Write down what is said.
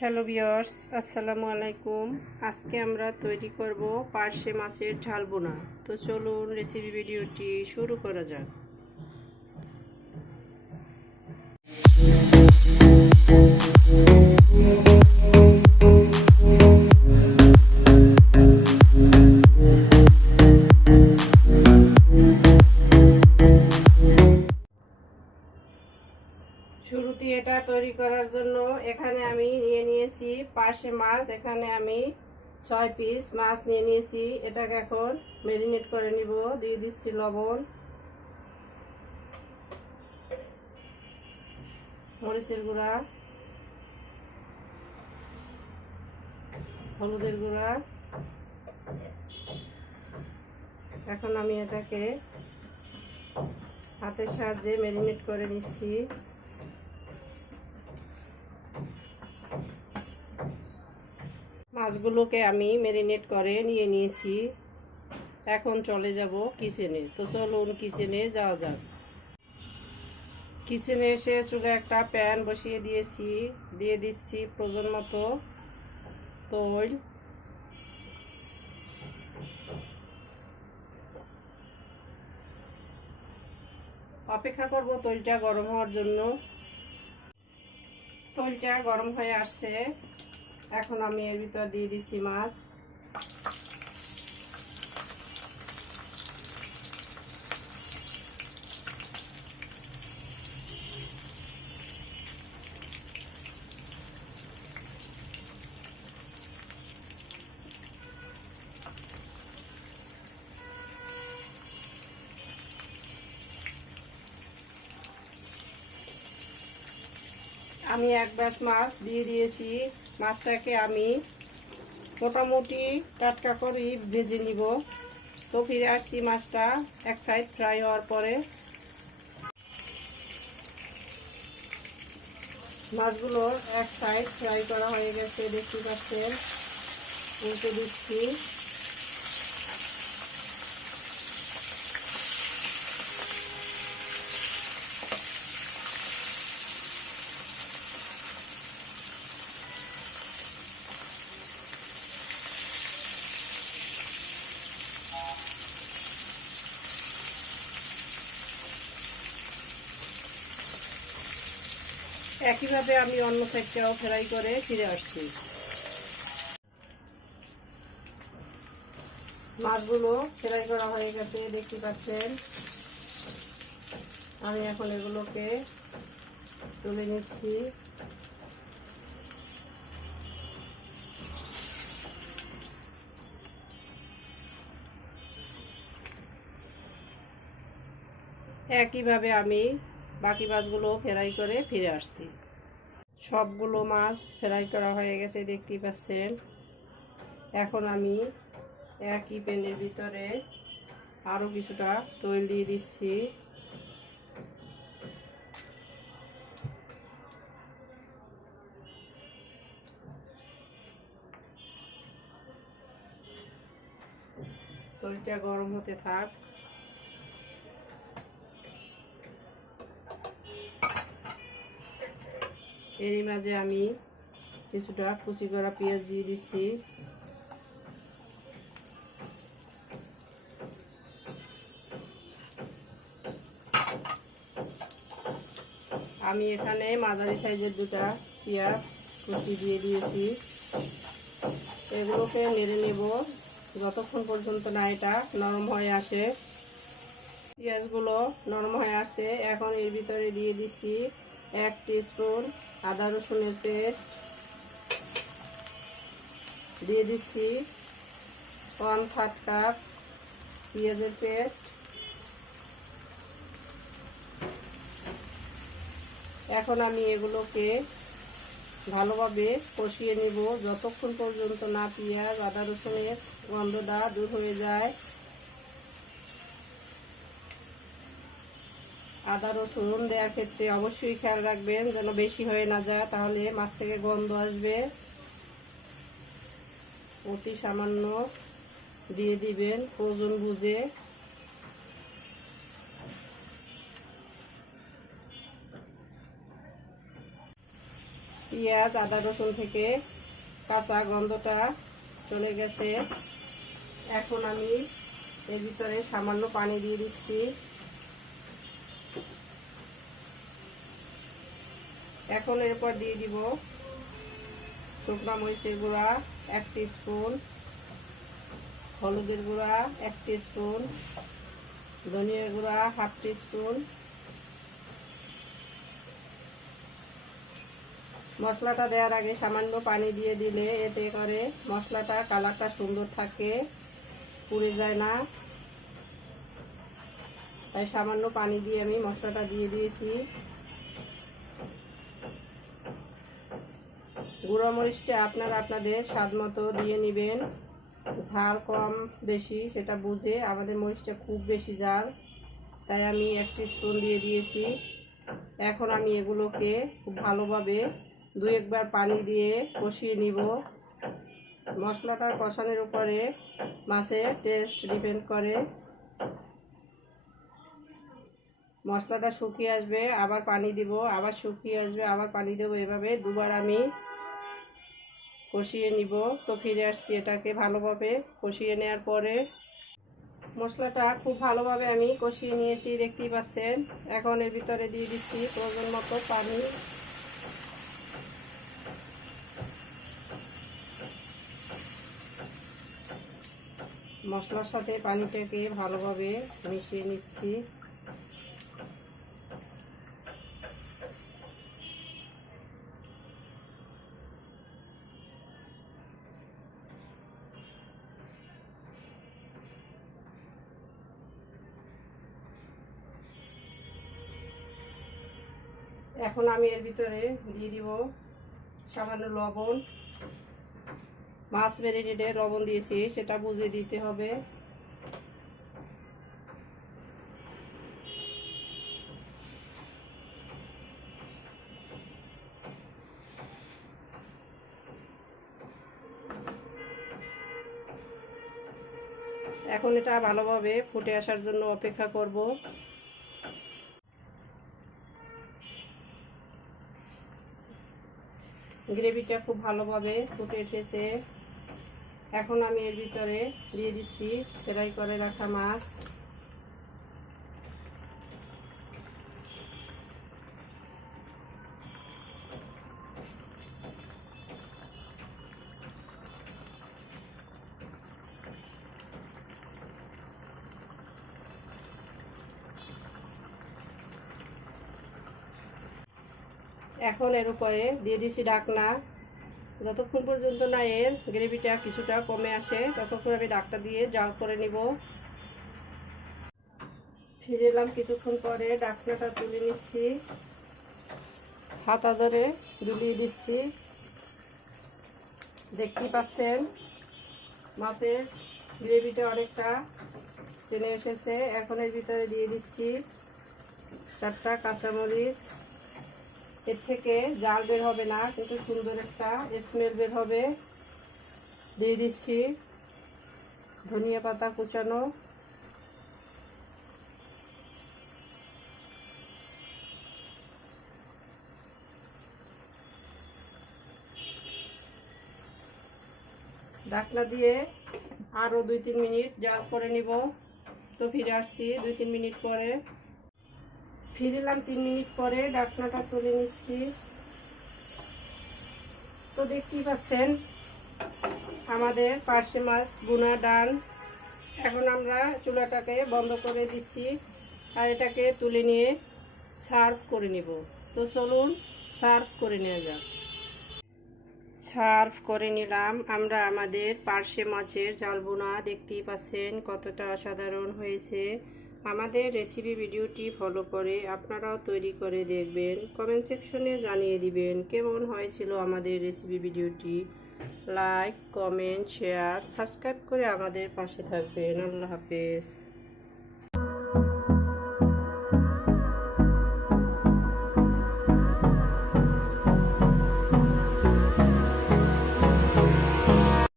Hello viewers, আসসালামু আলাইকুম। আজকে আমরা তৈরি করব পার্শে মাছের ঝাল বোনা। তো চলুন রেসিপি ভিডিওটি শুরু করা যাক। শুরুতে এটা তৈরি করার জন্য এখানে আমি নিয়ে নিয়েছি পার্শে মাছ। এখানে আমি 6 পিস মাছ নিয়ে নিয়েছি। এটাকে এখন ম্যারিনেট করে নিব। দিয়ে দিচ্ছি লবণ, মরিচের গুঁড়া, হলুদের গুঁড়া। এখন আমি এটাকে হাতের সাহায্যে ম্যারিনেট করে নিচ্ছি। মাছগুলোকে আমি ম্যারিনেট করে নিয়ে নিয়েছি। এখন চলে যাব কিচেনে। তো চলুন কিচেনে যাওয়া যাক। কিচেনে এসে চুলায় একটা প্যান বসিয়ে দিয়েছি। দিয়ে দিচ্ছি প্রয়োজন মতো তেল। অপেক্ষা করব তেলটা গরম হওয়ার জন্য। তেলটা গরম হয়ে আসছে। এখন আমি এর ভিতর দিয়ে দিচ্ছি মাছ। আমি এক ব্যাচ মাছ দিয়ে দিয়েছি। মাছটাকে আমি মোটামুটি টাটকা করেই ভেজে নিব। তো ফিরে আসছি মাছটা এক সাইড ফ্রাই হওয়ার পরে। মাছগুলো এক সাইড ফ্রাই করা হয়ে গেছে, দেখতে পাচ্ছেন। উল্টে দিচ্ছি। একইভাবে আমি অন্য সাইডটাও ফ্রাই করে ফিরে আসছি। মাছগুলো ফ্রাই করা হয়ে গেছে, দেখতে পাচ্ছেন। আমি এখন এগুলোকে তুলে নিচ্ছি। একইভাবে আমি বাকি মাছগুলো ফ্রাই করে ফিরে আসছি। সবগুলো মাছ ফ্রাই করা হয়ে গেছে, দেখতেই পাচ্ছেন। এখন আমি একই প্যানের ভিতরে আরও কিছুটা তেল দিয়ে দিচ্ছি। তেলটা গরম হতে থাক। এরই মাঝে আমি কিছুটা কুচি করা পেঁয়াজ দিয়ে দিচ্ছি। আমি এখানে মাঝারি সাইজের দুটা পেঁয়াজ কুচি দিয়ে দিয়েছি। এগুলোকে নেড়ে নেব যতক্ষণ পর্যন্ত না এটা নরম হয়ে আসে। পেঁয়াজগুলো নরম হয়ে আসছে। এখন এর ভিতরে দিয়ে দিচ্ছি 1 টিস্পুন আদা রসুনের পেস্ট। দিয়ে দিচ্ছি 1/3 কাপ পেঁয়াজের পেস্ট। এখন আমি এগুলোকে ভালোভাবে কষিয়ে নিব যতক্ষণ পর্যন্ত না পেঁয়াজ আদা রসুনের গন্ধটা দূর হয়ে যায়। আদা রসুন দেওয়ার ক্ষেত্রে অবশ্যই খেয়াল রাখবেন যেন বেশি হয়ে না যায়, তাহলে মাছ থেকে গন্ধ আসবে। অতি সামান্য দিয়ে দিবেন প্রয়োজন বুঝে। পেঁয়াজ আদা রসুন থেকে কাঁচা গন্ধটা চলে গেছে। এখন আমি এর ভিতরে সামান্য পানি দিয়ে দিচ্ছি। এখন এরপর দিয়ে দিব শুকনো মরিচের গুঁড়া 1 টিস্পুন, হলুদের গুঁড়া 1 টিস্পুন, ধনিয়ার গুঁড়া 1/2 টিস্পুন। মশলাটা দেওয়ার আগে সামান্য পানি দিয়ে দিলে এতে করে মশলাটা কালারটা সুন্দর থাকে, পুড়ে যায় না। তাই সামান্য পানি দিয়ে আমি মশলাটা দিয়ে দিয়েছি। গুঁড়ো মরিচটা আপনারা আপনাদের স্বাদ মতো দিয়ে নেবেন, ঝাল কম বেশি সেটা বুঝে। আমাদের মরিচটা খুব বেশি ঝাল, তাই আমি 1 টিস্পুন দিয়ে দিয়েছি। এখন আমি এগুলোকে খুব ভালোভাবে 2-1 বার পানি দিয়ে কষিয়ে নিব। মশলাটার কষানোর উপরে মাছের টেস্ট ডিপেন্ড করে। মশলাটা শুকিয়ে আসবে আবার পানি দিব, আবার শুকিয়ে আসবে আবার পানি দেবো, এভাবে 2 বার আমি কষিয়ে নিব। তো ফিরে আসছি এটাকে ভালোভাবে কষিয়ে নেওয়ার পরে। মশলাটা খুব ভালোভাবে আমি কষিয়ে নিয়েছি, দেখতেই পাচ্ছেন। এখন এর ভিতরে দিয়ে দিচ্ছি প্রয়োজন মতো পানি। মশলার সাথে পানিটাকে ভালোভাবে মিশিয়ে নিচ্ছি। এখন আমি এর ভিতরে দিয়ে দিব সামান্য লবণ। মাছ ম্যারিনেটে লবণ দিয়েছি সেটা বুঝে দিতে হবে। এখন এটা ভালোভাবে ফুটে আসার জন্য অপেক্ষা করব। গ্রেভিটা খুব ভালোভাবে ফুটে উঠেছে। এখন আমি এর ভিতরে দিয়ে দিচ্ছি ফ্রাই করে রাখা মাছ। এখন এর উপরে দিয়ে দিচ্ছি ঢাকনা। যতক্ষণ পর্যন্ত না এর গ্রেভিটা কিছুটা কমে আসে ততক্ষণ আমি ঢাকনা দিয়ে জাল করে নিব। ফিরে এলাম কিছুক্ষণ পরে, ঢাকনাটা তুলে নিচ্ছি, হাতা ধরে দুলিয়ে দিচ্ছি। দেখতেই পাচ্ছেন মাছের গ্রেভিটা অনেকটা টেনে এসেছে। এখন এর ভিতরে দিয়ে দিচ্ছি 4টা কাঁচামরিচ। এর থেকে জাল বের হবে না, কিন্তু সুন্দর একটা স্মেল বের হবে। দিয়ে দিচ্ছি ধনিয়া পাতা কুচানো। ঢাকনা দিয়ে আরও 2-3 মিনিট জাল করে নিব। তো ফিরে আসছি 2-3 মিনিট পরে। ফিরে এলাম 3 মিনিট পরে, ঢাকনাটা তুলে নিচ্ছি। তো দেখতেই পাচ্ছেন আমাদের পার্শে মাছ ভুনা ডান। এখন আমরা চুলাটাকে বন্ধ করে দিচ্ছি আর এটাকে তুলে নিয়ে সার্ভ করে নিব। তো চলুন সার্ভ করে নেওয়া যাক। সার্ভ করে নিলাম আমরা আমাদের পার্শে মাছের ঝাল ভুনা। দেখতেই পাচ্ছেন কতটা অসাধারণ হয়েছে। আমাদের রেসিপি ভিডিওটি ফলো করে আপনারাও তৈরি করে দেখবেন, কমেন্ট সেকশনে জানিয়ে দিবেন কেমন হয়েছিল আমাদের রেসিপি ভিডিওটি। লাইক, কমেন্ট, শেয়ার, সাবস্ক্রাইব করে আমাদের পাশে থাকবেন। আল্লাহ হাফেজ।